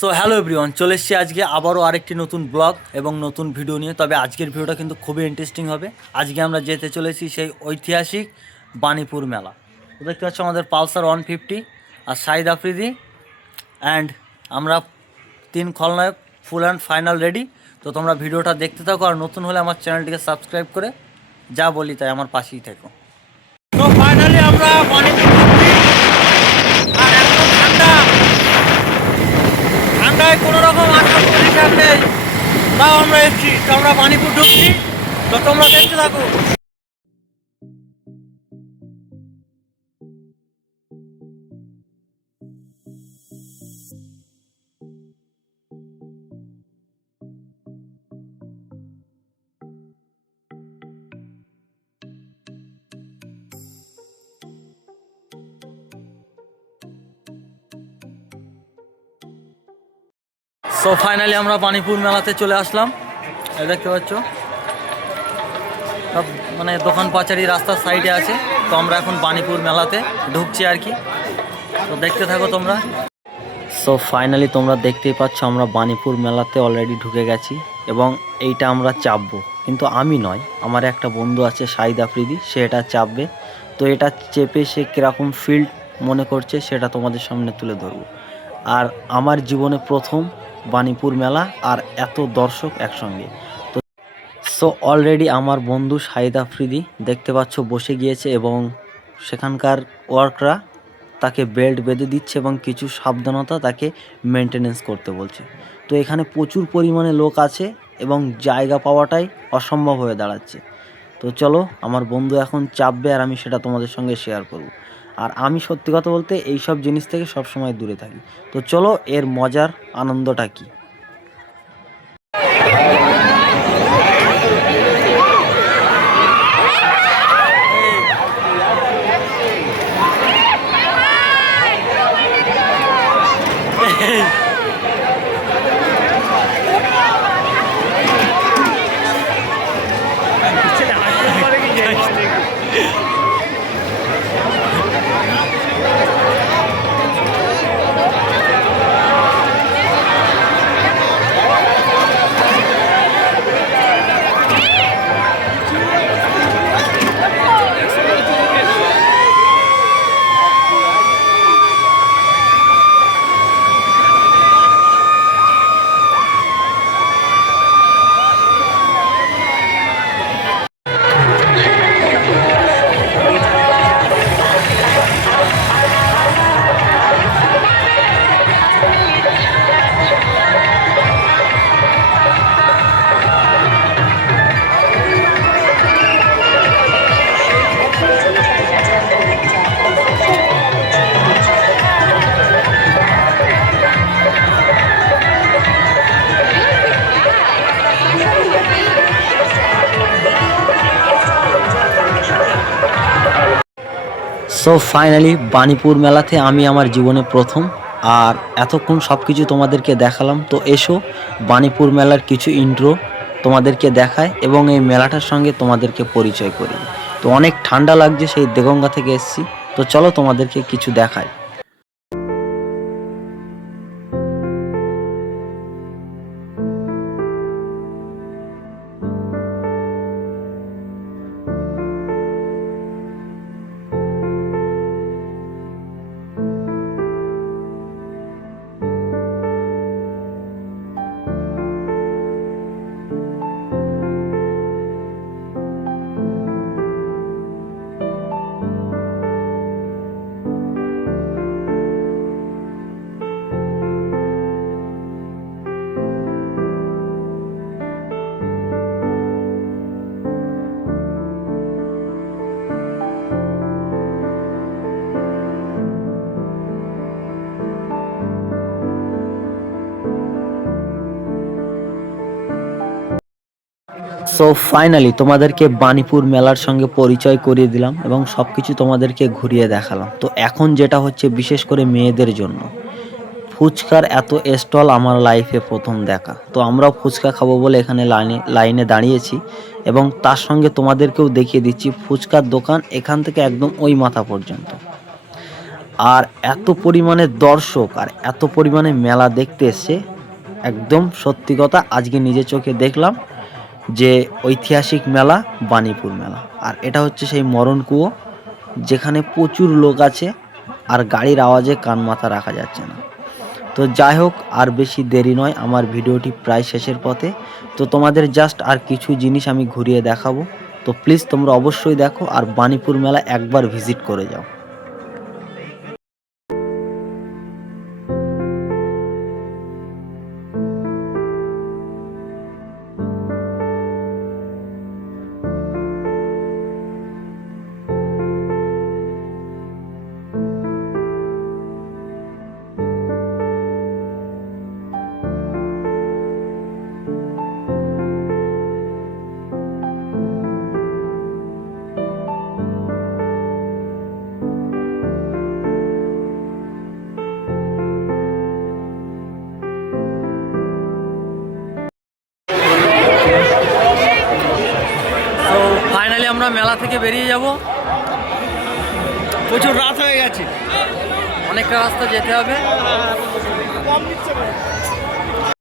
So hello everyone, চলে এসেছি আজকে আবারও আরেকটি নতুন ব্লগ এবং নতুন ভিডিও নিয়ে। তবে আজকের ভিডিওটা কিন্তু খুবই ইন্টারেস্টিং হবে। আজকে আমরা যেতে চলেছি সেই ঐতিহাসিক বাণীপুর মেলা। তো দেখতে পাচ্ছ আমাদের পালসার 150 আর শাহিদ আফ্রিদি অ্যান্ড আমরা তিন খলনায়ক ফুল অ্যান্ড ফাইনাল রেডি। তো তোমরা ভিডিওটা দেখতে থাকো, আর নতুন হলে আমার চ্যানেলটিকে সাবস্ক্রাইব করে যা বলি তাই আমার পাশেই থেকো। তো ফাইনালি আমরা বাণীপুর আর একদম ঠান্ডা ঠান্ডায় কোনো রকম আসার পরিষ্কার নেই, তাও আমরা এসেছি। তো আমরা বাণীপুর ঢুকছি, তো তোমরা দেখতে থাকো। সো ফাইনালি আমরা বাণীপুর মেলাতে চলে আসলাম। এই দেখতে পাচ্ছ সব মানে দোকান পাচারি রাস্তার সাইডে আছে। তো আমরা এখন বাণীপুর মেলাতে ঢুকছি আর কি। তো দেখতে থাকো তোমরা। সো ফাইনালি তোমরা দেখতেই পাচ্ছ আমরা বাণীপুর মেলাতে অলরেডি ঢুকে গেছি এবং এইটা আমরা চাপবো, কিন্তু আমি নয়, আমার একটা বন্ধু আছে শাহিদ আফ্রিদি, সে এটা চাপবে। তো এটা চেপে সে কীরকম ফিল্ড মনে করছে সেটা তোমাদের সামনে তুলে ধরবো। আর আমার জীবনে প্রথম বাণীপুর মেলা আর এত দর্শক একসঙ্গে। তো সো অলরেডি আমার বন্ধু শাহিদ আফ্রিদি দেখতে পাচ্ছ বসে গিয়েছে এবং সেখানকার ওয়ার্করা তাকে বেল্ট বেঁধে দিচ্ছে এবং কিছু সাবধানতা তাকে মেনটেনেন্স করতে বলছে। তো এখানে প্রচুর পরিমাণে লোক আছে এবং জায়গা পাওয়াটাই অসম্ভব হয়ে দাঁড়াচ্ছে। তো চলো, আমার বন্ধু এখন চাপবে আর আমি সেটা তোমাদের সঙ্গে শেয়ার করব। আর আমি সত্যি কথা বলতে এই সব জিনিস থেকে সবসময় দূরে থাকি। তো চলো, এর মজার আনন্দটা কী। সো ফাইনালি বাণীপুর মেলাতে আমি আমার জীবনে প্রথম, আর এতক্ষণ সব কিছু তোমাদেরকে দেখালাম। তো এসো বাণীপুর মেলার কিছু ইন্ট্রো তোমাদেরকে দেখায় এবং এই মেলাটার সঙ্গে তোমাদেরকে পরিচয় করি। তো অনেক ঠান্ডা লাগছে, সেই দেগঙ্গা থেকে এসেছি। তো চলো তোমাদেরকে কিছু দেখায়। সো ফাইনালি তোমাদেরকে বাণীপুর মেলার সঙ্গে পরিচয় করিয়ে দিলাম এবং সব কিছু তোমাদেরকে ঘুরিয়ে দেখালাম। তো এখন যেটা হচ্ছে, বিশেষ করে মেয়েদের জন্য ফুচকার এত স্টল আমার লাইফে প্রথম দেখা। তো আমরাও ফুচকা খাবো বলে এখানে লাইনে দাঁড়িয়েছি এবং তার সঙ্গে তোমাদেরকেও দেখিয়ে দিচ্ছি ফুচকার দোকান এখান থেকে একদম ওই মাথা পর্যন্ত। আর এত পরিমাণে দর্শক আর এত পরিমাণে মেলা দেখতে এসছে, একদম সত্যি কথা আজকে নিজের চোখে দেখলাম যে ঐতিহাসিক মেলা বাণীপুর মেলা। আর এটা হচ্ছে সেই মরণ কুয়ো, যেখানে প্রচুর লোক আছে আর গাড়ির আওয়াজে কান মাথা রাখা যাচ্ছে না। তো যাই হোক, আর বেশি দেরি নয়, আমার ভিডিওটি প্রায় শেষের পথে। তো তোমাদের জাস্ট আর কিছু জিনিস আমি ঘুরিয়ে দেখাবো, তো প্লিজ তোমরা অবশ্যই দেখো আর বাণীপুর মেলা একবার ভিজিট করে যাও। তো ফাইনালি আমরা মেলা থেকে বেরিয়ে যাব। প্রচুর রাত হয়ে গেছে। অনেকটা রাস্তা যেতে হবে।